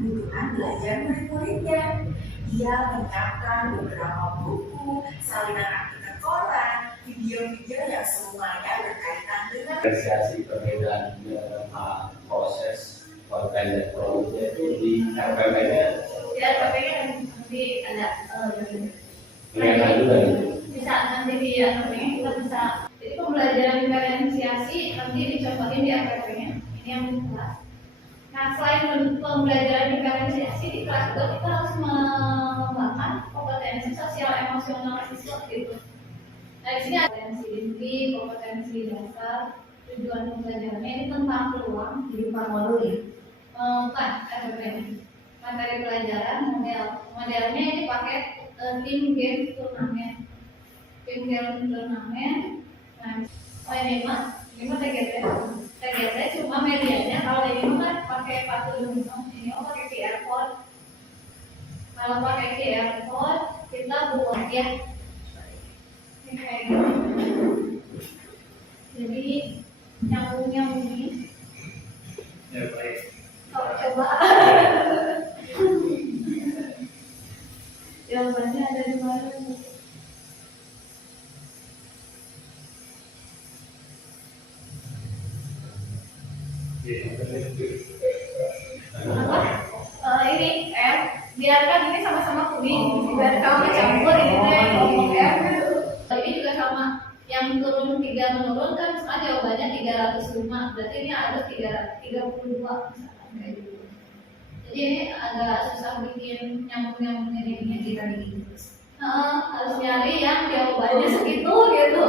kebutuhan belajar murid-muridnya. Dia menyiapkan beberapa buku, salinan artikel koran, video-video yang semuanya berkaitan dengan apresiasi perbedaan proses konten dan produknya itu di RPP-nya. Di RPP-nya nanti ada Kelihatan juga gitu. bisa nanti di RPP-nya kita bisa. Jadi pembelajaran diferensiasi nanti dicobain di RPP-nya. Ini yang kelas. Nah, selain pembelajaran diferensiasi di kelas juga kita harus mengembangkan kompetensi sosial emosional siswa gitu. Nah, di sini ada kompetensi inti, kompetensi dasar, tujuan pembelajarannya ini tentang peluang di modul ya. Bukan RPP-nya. Materi pelajaran modelnya ini pakai tim game turnamen. Tim game turnamen. Nah, ini mah TGT cuma medianya kalau ini kan pakai patung ini pakai QR code. Kalau pakai QR code kita buat ya ini kayak gitu. Jadi nyambung ini Ya baik. coba jawabannya ada di mana? Ini R, biarkan ini sama-sama kuning, biar kalau campur ini teh kelompok R. Ini juga sama, yang turun 3 menurun kan sama jawabannya 305, berarti ini ada 32 misalkan kayak gitu. Jadi ini agak susah bikin nyambung-nyambungnya ini kita ini. Harus nyari yang jawabannya segitu gitu.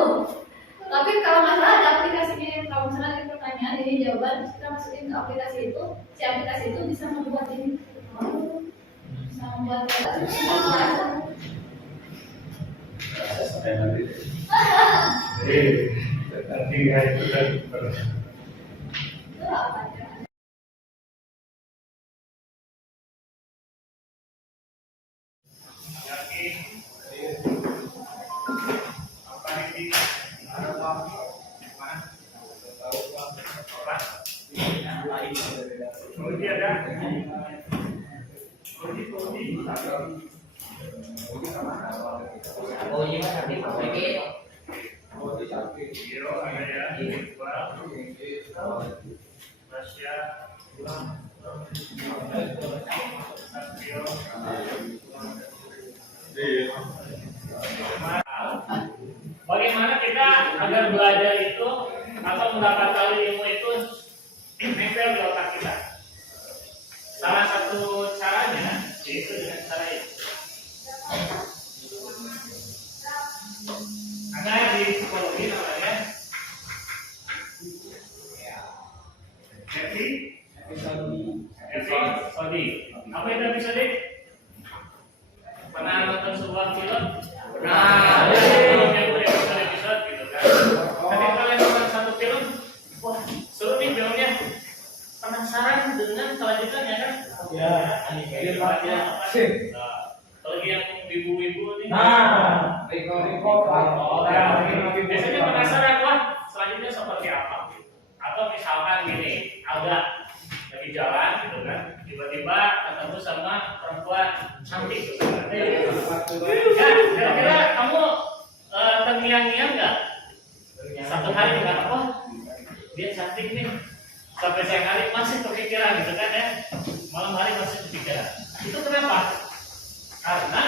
Tapi kalau masalah ada aplikasinya, kalau misalnya ada pertanyaan ini jawaban kita masukin ke aplikasi itu, si aplikasi itu bisa membuat ini, bisa membuat Sampai nanti. Nanti itu kan. itu apa ya? Oh iya mas, nanti pakai bagaimana kita agar belajar itu atau mendapatkan ilmu itu nempel di otak kita? Salah satu caranya yaitu dengan cara ini. Ada di psikologi namanya episodi. Apa itu episodi? Pernah nonton sebuah film? Pernah. Episode gitu kan. Ketika kalian nonton satu film, wah seru nih filmnya. Penasaran dengan kelanjutannya kan? Ya, Kelanjutannya apa? Apalagi yang ibu-ibu nih. Biasanya penasaran, wah selanjutnya seperti apa? Atau misalkan gini, agak lagi jalan gitu kan, tiba-tiba ketemu sama perempuan cantik gitu kan. Ya, kira-kira kamu terngiang-ngiang nggak? Satu hari nggak apa? Dia cantik nih. Sampai siang hari masih kepikiran gitu kan ya. Malam hari masih kepikiran. Itu kenapa? Karena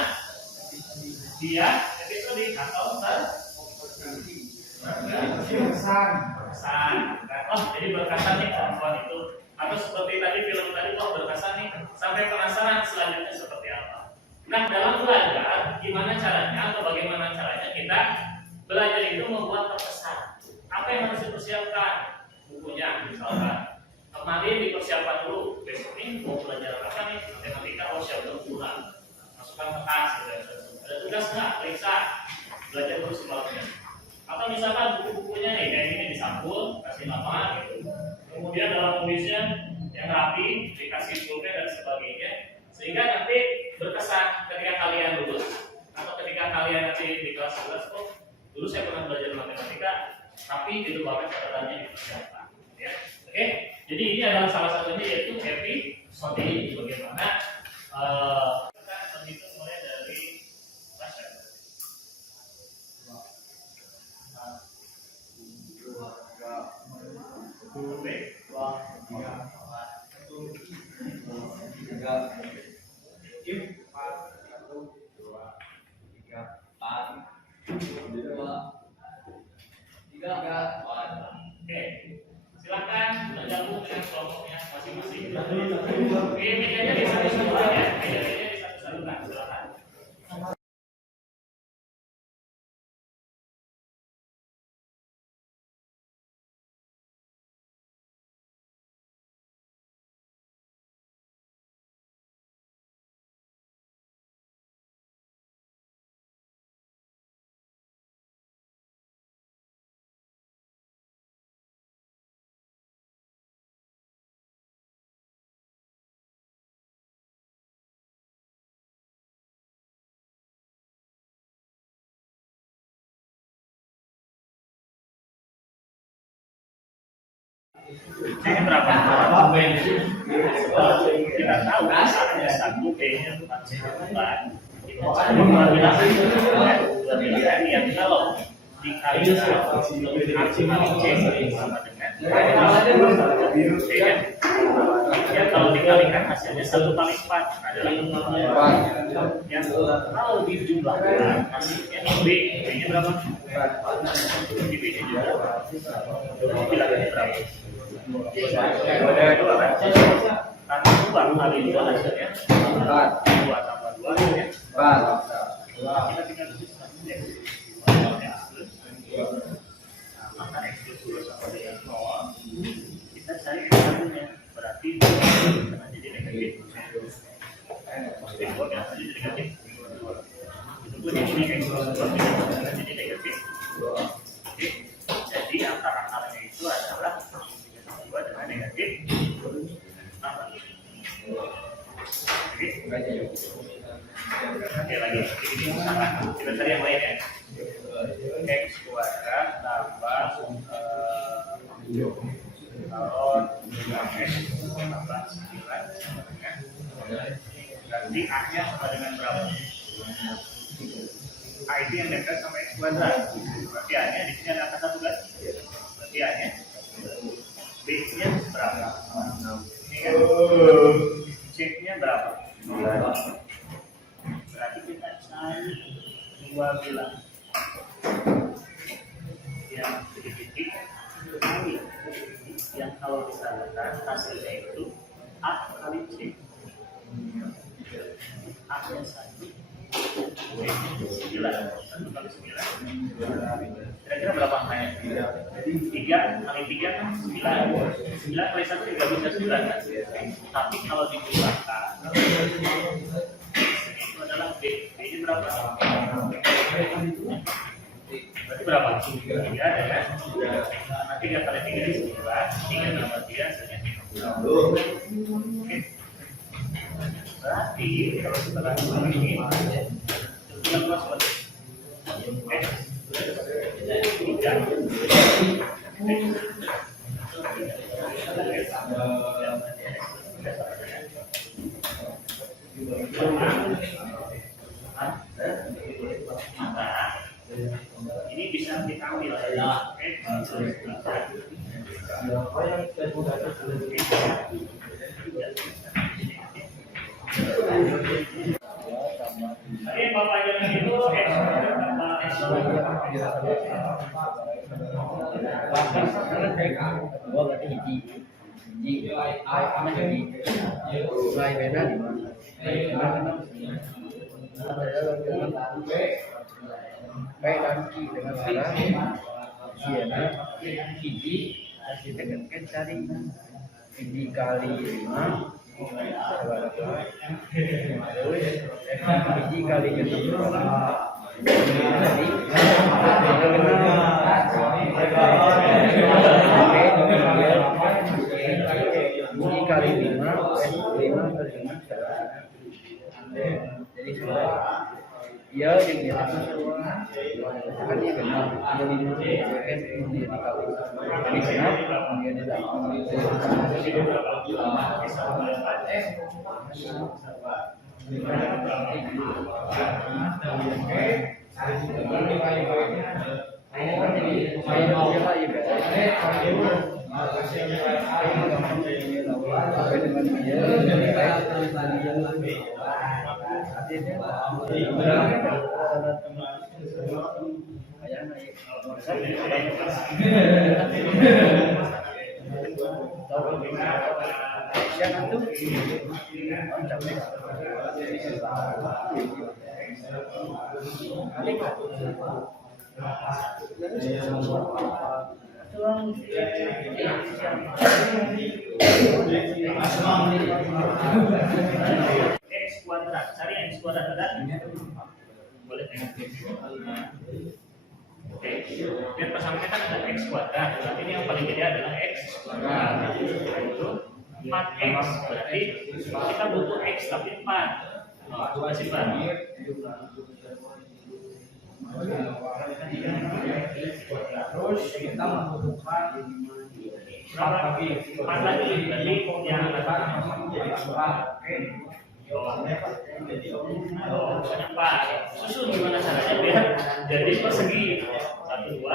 dia episode atau berkesan. Oh, jadi berkesan nih perempuan itu. Atau seperti tadi film tadi, oh berkesan nih. Sampai penasaran selanjutnya seperti apa. Nah, dalam belajar, gimana caranya atau bagaimana caranya kita belajar itu membuat terkesan. Apa yang harus dipersiapkan? Bukunya misalkan. Kemarin dipersiapkan dulu. Besok ini mau belajar apa nih? Matematika, oh siap pulang. Masukkan ke tas. Ada tugas nggak? Periksa. Belajar terus semalamnya. Atau misalkan buku-bukunya nih kayak gini disampul, kasih nama gitu. Kemudian dalam tulisnya yang rapi, dikasih pulpen dan sebagainya, sehingga nanti berkesan ketika kalian lulus atau ketika kalian nanti di kelas 11, oh dulu saya pernah belajar matematika, tapi itu bahkan catatannya dipersiapkan. Ya, oke. Jadi ini adalah salah satunya yaitu episode. bagaimana kita menghitung mulai dari pasca. Oke, silakan bergabung dengan kelompoknya masing-masing. Oke, mejanya di satu-satu ya, mejanya di satu-satu kan, silakan. Ini berapa? Kita tahu misalnya satu B-nya bukan sebulan. Kita cari dua bilangan yang kalau dikalikan aksi C sama dengan C kan? Ya kalau dikalikan hasilnya 1/4 adalah yang kalau dijumlahkan hasilnya B. B-nya berapa? Di B-nya juga. Bilangannya berapa? Karena 2 kali 2 hasilnya 2 tambah 2 hasilnya 4. Kita tinggal maka X plus sama dengan 0. Kita cari X-nya berarti karena jadi negatif. Pasti 2 kan jadi negatif. Itu pun ini X plus 2 karena jadi negatif. Oke, jadi antara-antaranya itu adalah dengan negatif. Oke, lagi ini usahakan kita cari yang lain ya. X kuadrat tambah kalau X tambah 9 berarti A-nya sama dengan berapa? A itu yang dekat sama X kuadrat. Berarti A-nya di sini ada angka 1 kan? Berarti A-nya B-nya berapa? Ini kan C-nya berapa? Berarti kita cari 2 bilangan yang titik kali yang kalau disamakan hasilnya itu A kali C. A-nya 1 9 kali 9 kira-kira berapa angkanya? 3 kali 3 kan 9 kali 1 juga bisa 9 kan? Tapi kalau dijumlahkan itu adalah B. B-nya berapa? Berarti berapa? 3 ada kan? Karena 3 kali 3 is 9 3 tambah 3 hasilnya 50. Oke. Berarti kalau setelah ini kita plus X 3 ini bisa diambil ya. Oke, Bapak jangan itu berarti hiji apa jadi mulai beda di mana? Baik nanti dengan cara siapa hiji kita kan cari hiji kali 5 hiji kali ketemu jadi hiji kali 5 kali 5 jadi sudah Iya, yang dia kan dia benar. Jadi kan dia dikali. Jadi benar, dia tidak. X kuadrat, cari X kuadrat ada? Boleh tengok. Oke, lihat persamaan kan ada X kuadrat, berarti ini yang paling gede adalah X kuadrat. Itu 4X, berarti kita butuh X tapi 4. Masih 4. Terus kita membutuhkan 4 lagi, berarti yang Pak, susun gimana caranya biar jadi persegi 1, 2,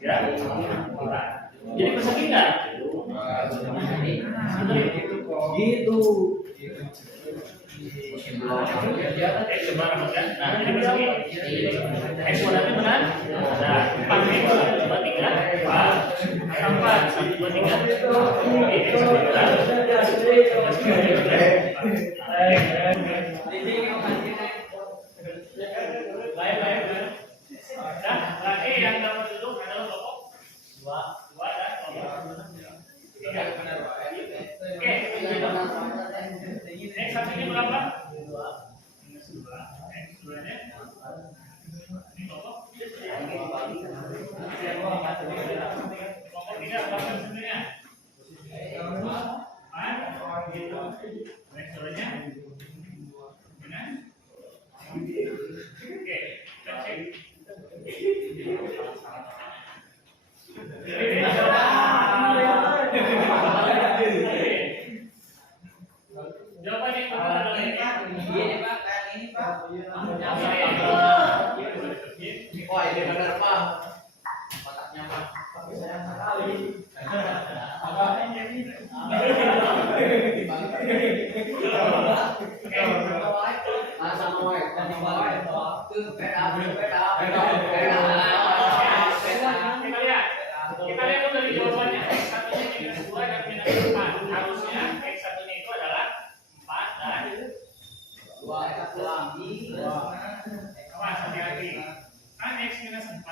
3, 4. Jadi persegi nggak? gitu. X sebarang kan? Nah, jadi persegi. X kuadratnya benar? Nah, 4X 1, 2, 3, 4. 4, 1, 2, 3. Oke, X benar. Berarti yang dapat duduk adalah kelompok 2 dan kelompok 3. Oke, X satu ini berapa? 2. X 2-nya ini kelompok 3 berapa sebenarnya? 4. X 2-nya benar? Oke, kita cek. Jawabannya adalah ini. Ini Pak, kayak ini Pak. Oh, ini benar Pak. Kotaknya Pak. Tapi saya sekali. Sama white, tadi white. Itu beda. Kita lihat dulu dari jawabannya. X satunya minus 2 dan minus 4. Harusnya X satunya itu adalah 4 dan 2 lagi. Awas, hati-hati. Kan X minus 4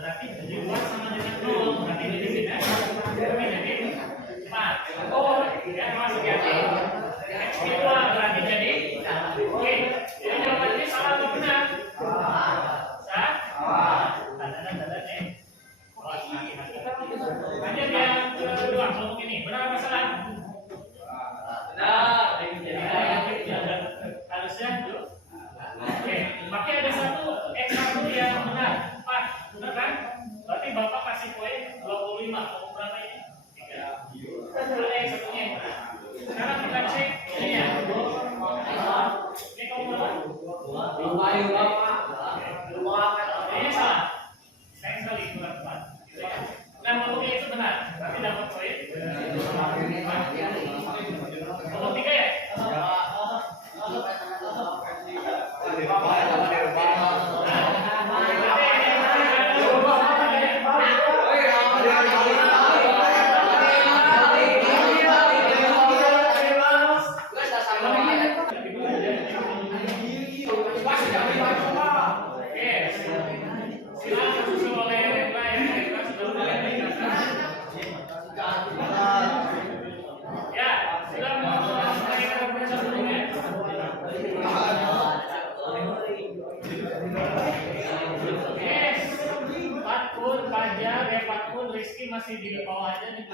berarti jadi 2 sama dengan 0. Berarti di sini jadi 4. Oh, ya awas, hati-hati. X ini 2 berarti jadi oke. Jadi jawabannya salah atau benar? Salah. Tanda-tanda nih. Hanya yang kedua kelompok ini benar apa salah? Benar. Harusnya dulu. Oke, makanya ada satu X1 yang benar 4, benar kan? Berarti Bapak kasih poin 25. Kamu berapa ini? 3. Ada yang satunya yang benar. Sekarang kita cek ini ya. Ini kamu berapa? 2. Ini salah. Saya sekali kurang 4. Dan kelompoknya itu benar. Berarti dapat poin. Kelompok 3 ya? Rizky masih di bawah aja nih.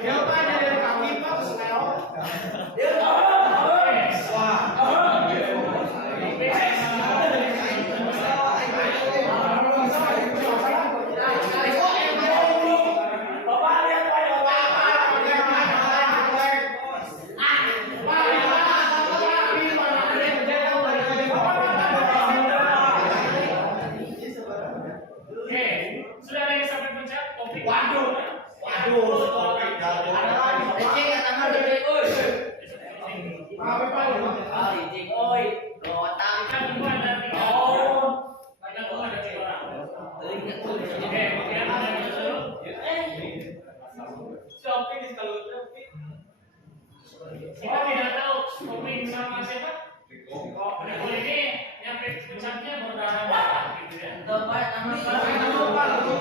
Jawabannya dari kaki Pak Sel. Wah. Kan ibu ada 3 Karena ibu ada 3 orang. Oke, kemudian ada yang dulu. Kita tidak tahu Kopling sama siapa. Riko ini yang pencatnya berdarah gitu ya. Oke, waktunya 3 menit lagi.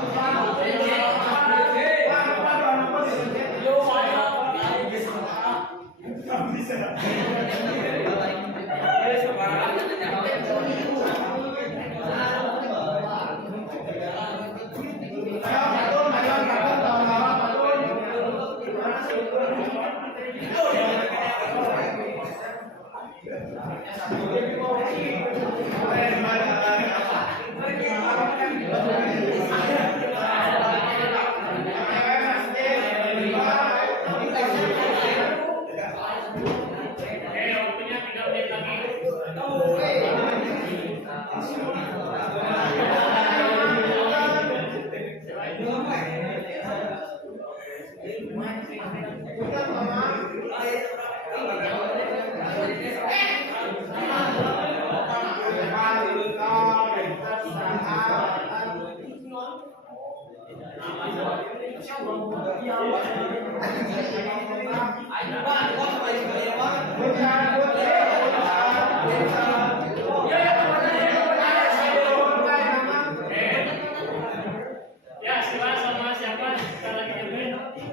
Ya, silakan sama siapa? Kita lagi nyampein.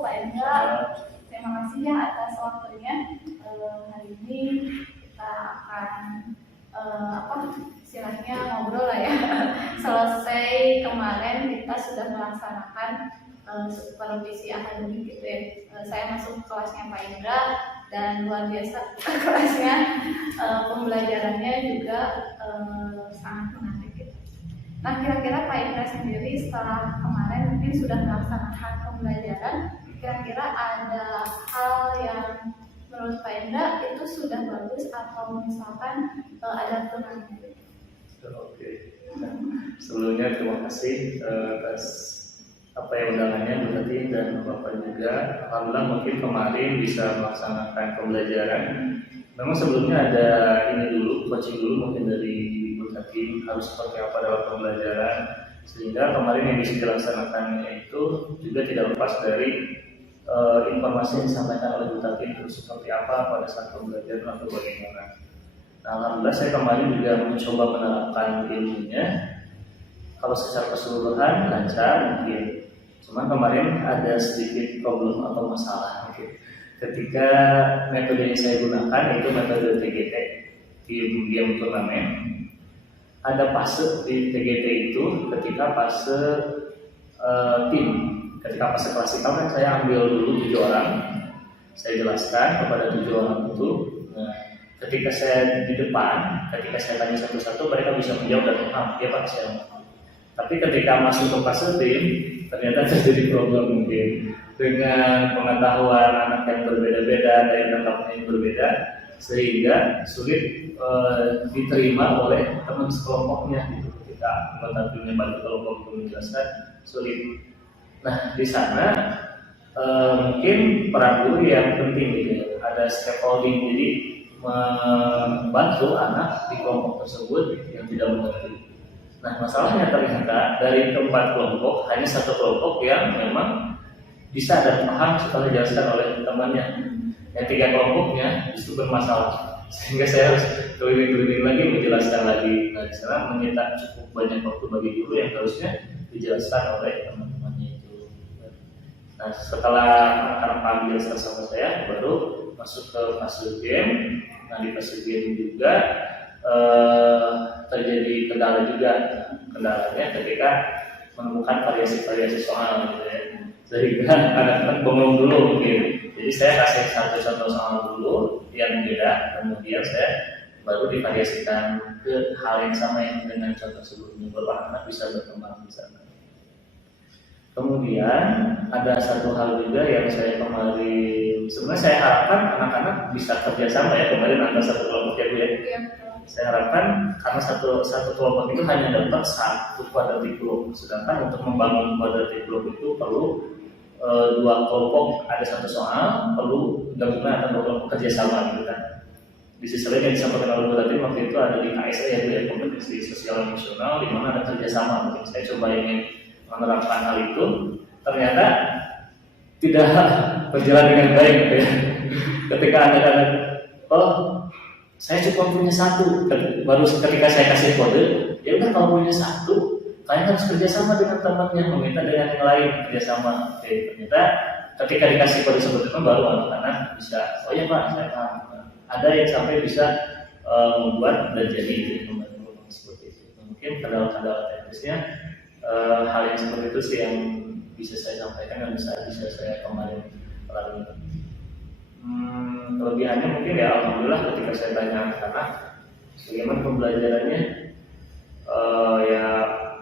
Pak Indra, terima kasih ya atas waktunya. Hari ini kita akan istilahnya ngobrol lah ya. Selesai kemarin kita sudah melaksanakan supervisi akademik gitu ya. Saya masuk kelasnya Pak Indra dan luar biasa kelasnya, pembelajarannya juga sangat menarik gitu. Nah, kira-kira Pak Indra sendiri setelah kemarin mungkin sudah melaksanakan pembelajaran, kira-kira ada hal yang menurut Pak Indra itu sudah bagus atau misalkan ada kekurangan? Oke. Sebelumnya terima kasih atas apa yang undangannya Bu Tati dan Bapak juga. Alhamdulillah mungkin kemarin bisa melaksanakan pembelajaran. Memang sebelumnya ada ini dulu, coaching dulu mungkin dari Bu Tati harus seperti apa dalam pembelajaran, sehingga kemarin yang bisa dilaksanakan itu juga tidak lepas dari informasi yang disampaikan oleh Bu Tati itu seperti apa pada saat pembelajaran atau bagaimana. Nah, alhamdulillah saya kemarin juga mencoba menerapkan ilmunya. Kalau secara keseluruhan lancar mungkin, cuman kemarin ada sedikit problem atau masalah mungkin. Ketika metode yang saya gunakan yaitu metode TGT, Game Turnamen, ada fase di TGT itu ketika fase tim. Ketika fase klasikal kan saya ambil dulu 7 orang, saya jelaskan kepada 7 orang itu. Nah, ketika saya di depan, ketika saya tanya satu-satu, mereka bisa menjawab dan paham dia pakai saya. Tapi ketika masuk ke fase tim, ternyata terjadi problem mungkin dengan pengetahuan anak yang berbeda-beda, daya tangkapnya yang berbeda, sehingga sulit diterima oleh teman sekelompoknya gitu. Ketika anggota timnya bantu kelompok itu menjelaskan, sulit. Nah, di sana mungkin peran guru yang penting gitu ya. Ada scaffolding, jadi membantu anak di kelompok tersebut yang tidak mengerti. Nah, masalahnya ternyata dari 4 kelompok hanya 1 kelompok yang memang bisa dan paham setelah dijelaskan oleh temannya. Yang 3 kelompoknya justru bermasalah, sehingga saya harus keliling-keliling lagi menjelaskan lagi. Nah, di sana menyita cukup banyak waktu bagi guru yang harusnya dijelaskan oleh teman-temannya itu. Nah, setelah anak-anak ambil sama saya, baru masuk ke fase game. Nah, di fase game juga terjadi kendala juga. Kendalanya ketika menemukan variasi-variasi soal gitu ya. Sehingga anak-anak bengong dulu mungkin. Jadi saya kasih satu contoh soal dulu yang beda, kemudian saya baru divariasikan ke hal yang sama yang dengan contoh sebelumnya, baru anak bisa berkembang di sana. Kemudian ada satu hal juga yang saya kemarin, sebenarnya saya harapkan anak-anak bisa kerjasama ya kemarin antara satu kelompok ya Bu ya. Iya, betul. Saya harapkan karena satu kelompok itu hanya dapat satu kuadratikulum, sedangkan untuk membangun kuadratikulum itu perlu dua kelompok, ada satu soal, perlu gabungan antara dua kelompok kerjasama gitu kan. Di sisi lain yang disampaikan oleh Bu Tati waktu itu ada di KSE ya Bu ya, kompetisi sosial emosional, di mana ada kerjasama. Mungkin saya coba ingin menerapkan hal itu, ternyata tidak berjalan dengan baik gitu ya. Ketika anak-anak, oh saya cuma punya satu, baru ketika saya kasih kode, ya udah kalau punya satu, kalian harus kerjasama dengan temannya, meminta dengan yang lain kerjasama. Oke, ternyata ketika dikasih kode seperti itu baru anak-anak bisa, oh ya Pak, saya paham. Ada yang sampai bisa membuat dan jadi gitu, seperti itu. Mungkin kendala-kendala teknisnya hal yang seperti itu sih yang bisa saya sampaikan dan bisa saya kemarin lalui. Kelebihannya mungkin ya alhamdulillah ketika saya tanya anak-anak bagaimana pembelajarannya, ya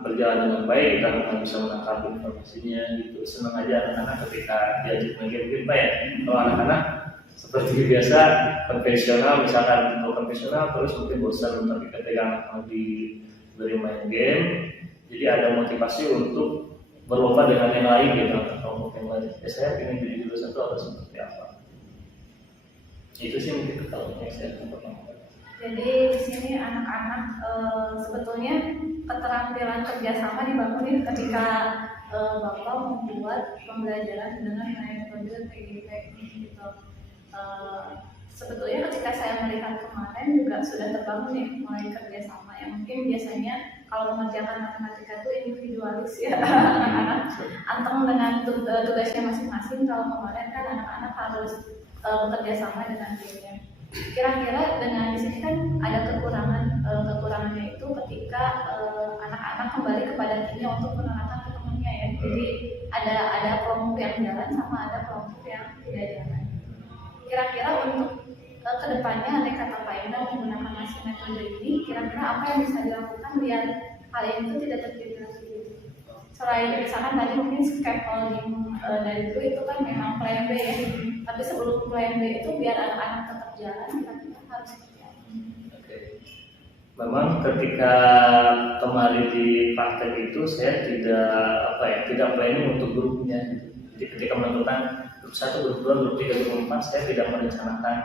berjalan dengan baik, karena bisa menangkap informasinya gitu. Senang aja anak-anak ketika diajak mungkin Pak ya, kalau anak-anak seperti biasa konvensional, misalkan kalau konvensional terus mungkin bosan, tapi ketika anak-anak diberi main game, jadi ada motivasi untuk berlomba dengan yang lain gitu, kelompok yang lain. Ya saya ingin jadi jurusan itu harus seperti apa? Itu sih mungkin kalau yang saya sampaikan. Jadi di sini anak-anak sebetulnya keterampilan kerjasama dibangun ketika Bapak membuat pembelajaran dengan metode PGP gitu. Sebetulnya ketika saya melihat kemarin juga sudah terbangun nih mulai kerjasama yang mungkin biasanya kalau mengerjakan matematika itu individualis ya anak-anak anteng dengan tugasnya masing-masing. Kalau kemarin kan anak-anak harus bekerja sama dengan timnya. Kira-kira dengan di sini kan ada kekurangannya itu ketika anak-anak kembali kepada timnya untuk menerangkan ke temannya ya. Jadi ada kelompok yang jalan sama ada kelompok yang tidak jalan. Kira-kira untuk kedepannya andai kata Pak Enda menggunakan masih metode ini, kira-kira apa yang bisa dilakukan biar hal ini itu tidak terjadi lagi? Selain misalkan tadi mungkin scaffolding dari itu kan memang plan B ya. Tapi sebelum plan B itu biar anak-anak tetap jalan, kita harus seperti apa? Oke. Memang ketika kemarin di praktek itu saya tidak planning untuk grupnya. Jadi ketika menentukan grup 1, grup 2, grup 3, grup 4, saya tidak merencanakan,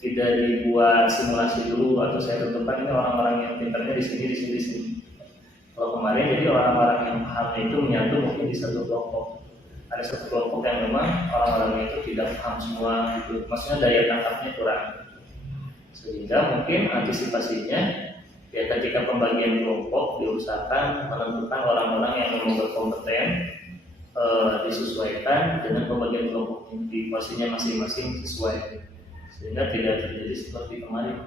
tidak dibuat simulasi dulu atau saya tentukan ini orang-orang yang pintarnya di sini. Kalau kemarin jadi orang-orang yang pahamnya itu menyatu mungkin di satu kelompok. Ada satu kelompok yang memang orang-orangnya itu tidak paham semua gitu. Maksudnya daya tangkapnya kurang. Sehingga mungkin antisipasinya ya ketika pembagian kelompok diusahakan menentukan orang-orang yang memang berkompeten, disesuaikan dengan pembagian kelompok di posisinya masing-masing sesuai. Sehingga tidak terjadi seperti kemarin.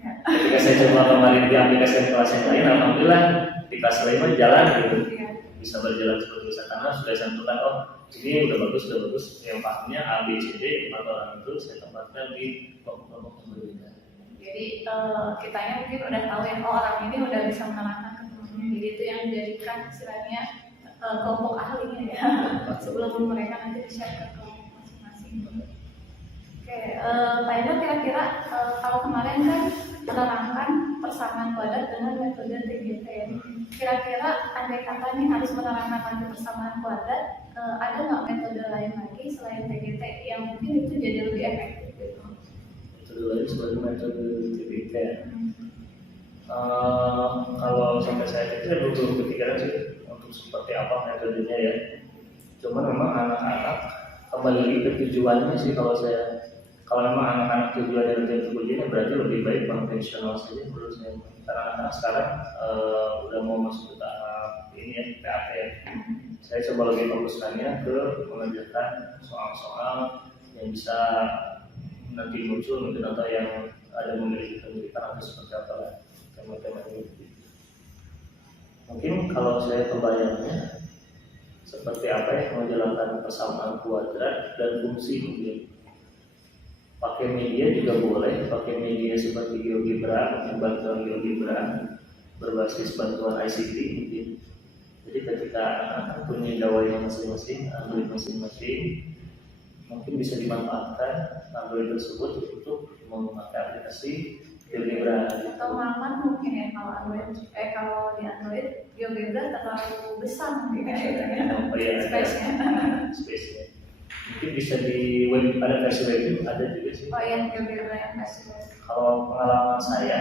Ketika saya coba kemarin di aplikasi kelas yang lain, alhamdulillah di kelas lain jalan gitu, bisa berjalan seperti biasa karena sudah saya tentukan, oh ini udah bagus, yang pahamnya A, B, C, D, 4 orang itu saya tempatkan di kelompok-kelompok yang berbeda. Jadi kitanya mungkin udah tahu ya, oh orang ini udah bisa menerangkan ke temannya, jadi itu yang dijadikan istilahnya kelompok ahlinya ya, sebelum mereka nanti di-share ke kelompok masing-masing. Oke, Pak Enda kira-kira kalau kemarin kan menerangkan persamaan kuadrat dengan metode TGT ya. Kira-kira andai kata nih harus menerangkan lagi persamaan kuadrat, ada nggak metode lain lagi selain TGT yang mungkin itu jadi lebih efektif gitu? Metode lain sebagai metode TGT ya. Kalau sampai saya itu belum kepikiran sih untuk seperti apa metodenya ya. Cuman memang anak-anak kembali lagi ke tujuannya sih kalau memang anak-anak tujuan dari metode ujiannya berarti lebih baik konvensional saja menurut saya. Karena anak-anak sekarang udah mau masuk ke tahap ini ya, PAT ya. Saya coba lebih fokuskannya ke mengerjakan soal-soal yang bisa nanti muncul mungkin atau yang ada memiliki pendidikan atau seperti apa lah tema-tema ini. Mungkin kalau saya kebayangnya seperti apa ya menjalankan persamaan kuadrat dan fungsi mungkin. pakai media juga boleh, pakai media seperti GeoGebra, bantuan GeoGebra berbasis bantuan ICT mungkin. Jadi ketika anak-anak punya gawainya masing-masing, Android masing-masing, mungkin bisa dimanfaatkan Android tersebut untuk memakai aplikasi GeoGebra. Atau malah mungkin ya kalau Android, kalau di Android GeoGebra terlalu besar mungkin ya itu ya. Oh iya, Space-nya. Space-nya. Mungkin bisa di web, ada versi web itu ada juga sih. Oh iya, GeoGebra yang kasih. Kalau pengalaman saya,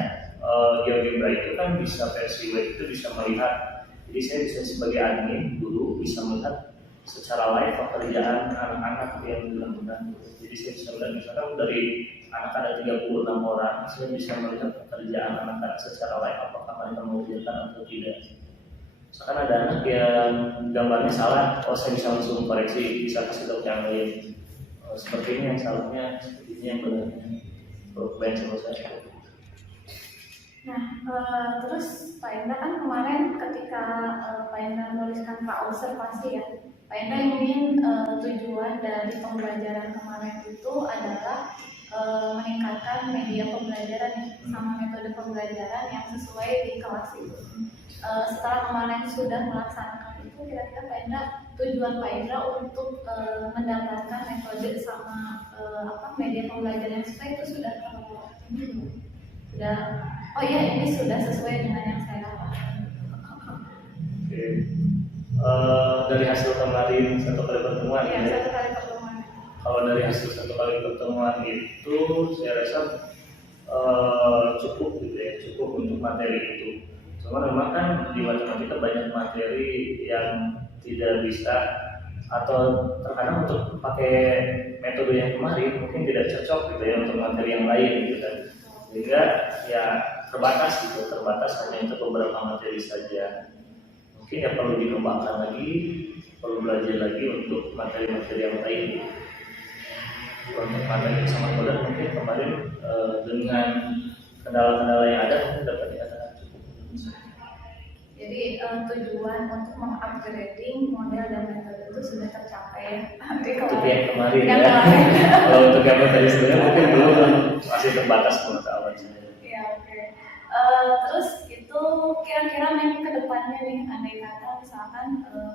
GeoGebra itu kan bisa versi web itu bisa melihat. Jadi saya bisa sebagai admin guru bisa melihat secara live pekerjaan anak-anak yang dilakukan. Jadi saya bisa melihat misalkan dari anak ada 36 orang, saya bisa melihat pekerjaan anak-anak secara live apakah mereka mengerjakan atau tidak. Misalkan ada anak yang gambarnya salah, saya bisa langsung koreksi, bisa kasih tahu yang lain. Seperti ini yang salahnya, seperti ini yang benarnya. Perubahan sama saya. Nah, terus Pak Indra kan kemarin ketika Pak Indra menuliskan praobservasi ya, Pak Indra ingin tujuan dari pembelajaran kemarin itu adalah meningkatkan media pembelajaran sama metode pembelajaran yang sesuai di kelas itu. Setelah kemarin sudah melaksanakan itu, kira-kira Pak Indra, tujuan Pak Indra untuk mendapatkan metode sama media pembelajaran yang sesuai itu sudah sudah, oh iya ini sudah sesuai dengan yang saya lakukan. Oke. Dari hasil kemarin satu kali pertemuan Ya, ya. satu kali pertemuan. Kalau dari hasil satu kali pertemuan itu saya rasa cukup gitu ya, cukup untuk materi itu. Cuma memang kan di matematika banyak materi yang tidak bisa atau terkadang untuk pakai metode yang kemarin mungkin tidak cocok gitu ya untuk materi yang lain gitu kan. Sehingga ya terbatas gitu, terbatas hanya untuk beberapa materi saja. Mungkin ya perlu dikembangkan lagi, perlu belajar lagi untuk materi-materi yang lain. Untuk materi sama kode mungkin kemarin dengan kendala-kendala yang ada mungkin dapat dikatakan cukup. Jadi tujuan untuk mengupgrading model dan metode itu sudah tercapai ya. Nanti kalau Untuk yang kemarin yang ya. kemarin. Kalau untuk yang materi sebenarnya mungkin belum, masih terbatas pengetahuan saya. Iya, oke. Terus itu kira-kira memang kedepannya nih, andai kata misalkan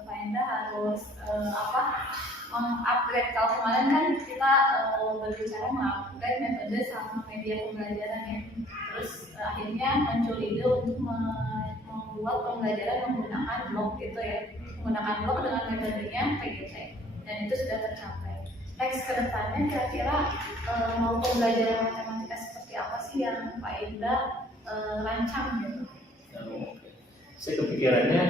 Pak Enda harus mengupgrade. Kalau kemarin kan kita berbicara mengupgrade metode sama media pembelajaran ya. Terus akhirnya muncul ide untuk membuat pembelajaran menggunakan blog gitu ya, menggunakan blog dengan metodenya PGT, dan itu sudah tercapai. Next kedepannya kira-kira mau pembelajaran matematika seperti apa sih yang Pak Indra rancang gitu? Oke. Saya kepikirannya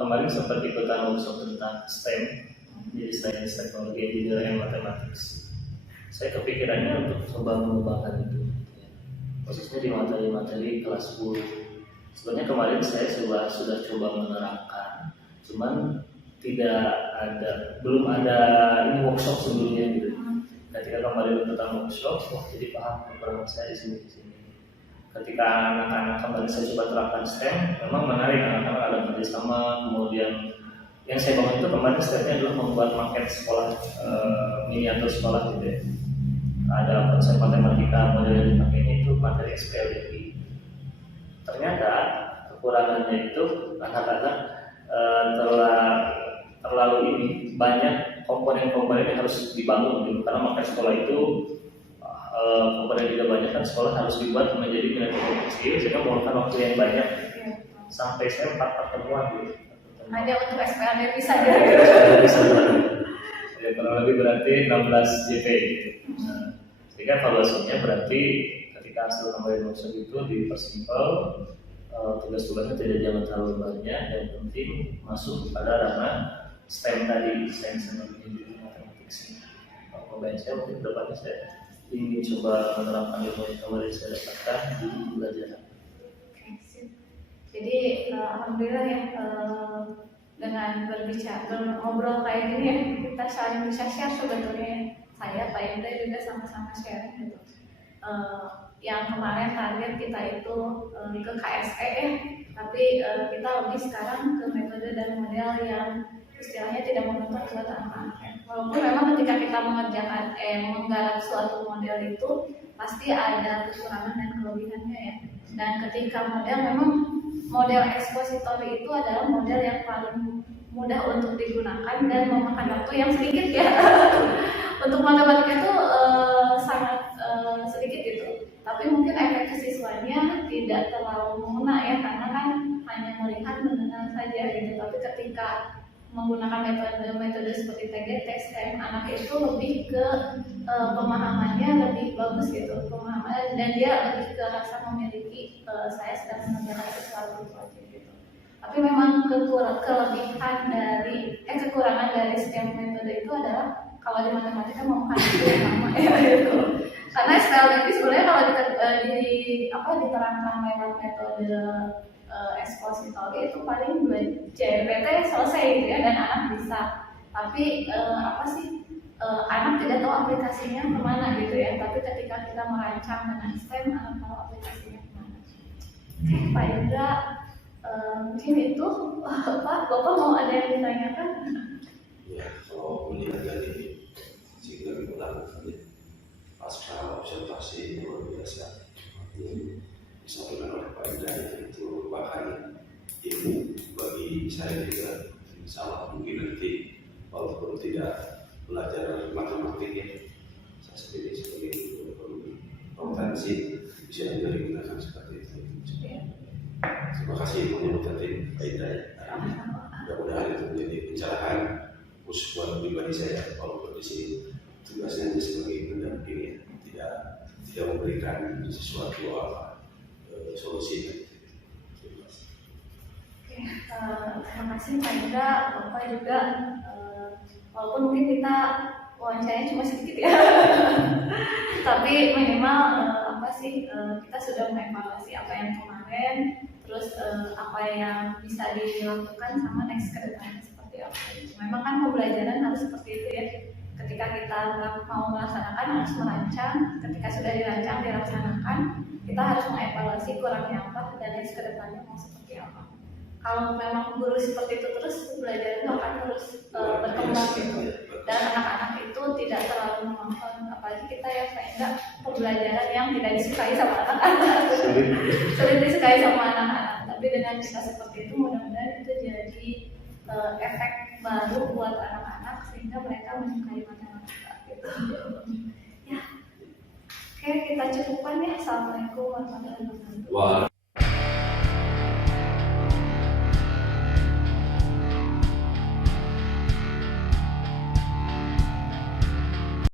kemarin sempat ikutan workshop tentang STEM, jadi Science, Technology, Engineering, and Mathematics. Saya kepikirannya untuk coba mengembangkan itu, khususnya di materi-materi kelas 10. Sebenarnya kemarin saya sudah coba menerapkan, cuman belum ada ini workshop sebelumnya gitu. Ketika kemarin tentang workshop, jadi paham peran saya di sini. Ketika anak-anak kemarin saya coba terapkan STEM, memang menarik, anak-anak ada kerjasama. Kemudian yang saya bangun itu kemarin STEM-nya adalah membuat maket sekolah, miniatur sekolah gitu ya. Ada konsep matematika, model yang dipakainya itu materi SPLDI. Ternyata kekurangannya itu anak-anak terlalu ini banyak komponen-komponen yang harus dibangun gitu. Karena maket sekolah itu komponen tidak banyak, kan sekolah harus dibuat menjadi nilai kecil sehingga memerlukan waktu yang banyak. Sampai saya 4 pertemuan gitu. Hanya untuk SPLD bisa ya? Bisa ya, kurang lebih berarti 16 JP gitu. Sehingga evaluasinya berarti ketika hasil kemarin workshop itu dipersimpel, tugas-tugasnya tidak jangan terlalu banyak, yang penting masuk pada ranah STEM tadi, Science and Engineering Mathematics. Pembelajaran saya mungkin depannya saya ingin coba menerapkan ilmu yang kemarin saya dapatkan di pembelajaran. Jadi alhamdulillah ya, dengan ngobrol kayak gini ya, kita saling bisa share sebetulnya. Saya Pak Indra juga sama-sama sharing gitu. Yang kemarin target kita itu ke KSE ya, tapi kita lebih sekarang ke metode dan model yang istilahnya tidak menuntut buat anak-anak ya. Walaupun memang ketika kita menggarap suatu model itu pasti ada kekurangan dan kelebihannya ya. Dan ketika model ekspositori itu adalah model yang paling mudah untuk digunakan dan memakan waktu yang sedikit ya. Untuk matematika itu sangat sedikit gitu. Tapi mungkin efek ke siswanya tidak terlalu mengena ya, karena kan hanya melihat mendengar saja gitu. Tapi ketika menggunakan metode seperti TGT, STEM, anak itu lebih ke pemahamannya lebih bagus gitu, pemahaman, dan dia lebih ke rasa memiliki saya sedang mengerjakan sesuatu gitu. Tapi memang kekurangan dari setiap metode itu adalah kalau di matematika memakan waktu yang lama ya gitu. Karena SPLDP sebenarnya kalau diterangkan lewat metode ekspositori itu paling 2 CPT selesai gitu ya, dan anak bisa. Tapi anak tidak tahu aplikasinya kemana gitu ya. Tapi ketika kita merancang dengan STEM, anak tahu aplikasinya kemana. Oke, Pak Indra, mungkin itu Bapak mau ada yang ditanyakan? Ya, kalau melihat dari sehingga kita lakukan pasca observasi luar biasa yang disampaikan oleh Pak Indra, itu bahkan ilmu bagi saya juga. Salah mungkin nanti walaupun tidak belajar matematik ya, saya sendiri sebagai akuntansi bisa juga digunakan seperti itu. Terima kasih menurut tadi Pak Indra. Mudah-mudahan itu menjadi pencerahan khusus buat pribadi saya, walaupun di sini tugasnya hanya sebagai pendamping ya, tidak memberikan sesuatu solusi. Terima kasih Pak Indra. Bapak juga walaupun mungkin kita wawancaranya cuma sedikit ya, tapi minimal kita sudah mengevaluasi apa yang kemarin, terus apa yang bisa dilakukan sama next ke depannya seperti apa. Memang kan pembelajaran harus seperti itu ya. Ketika kita mau melaksanakan harus merancang, ketika sudah dirancang dilaksanakan, kita harus mengevaluasi kurangnya apa dan next ke depannya mau seperti apa. Kalau memang guru seperti itu terus, pembelajaran akan terus berkembang gitu. Dan anak-anak itu tidak terlalu menonton, apalagi kita ya Pak, pembelajaran yang tidak disukai sama anak-anak, sulit disukai sama anak-anak. Tapi dengan kita seperti itu, mudah-mudahan itu jadi efek baru buat anak-anak sehingga mereka menyukai matematika gitu. Ya, oke, kita cukupkan ya. Assalamualaikum warahmatullahi wabarakatuh.